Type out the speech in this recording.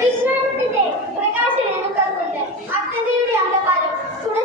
വിജ്ഞാനത്തിന്റെ പ്രകാശം എന്നൊക്കെ കൊണ്ട് അത്യതയുടെ അന്ധകാരം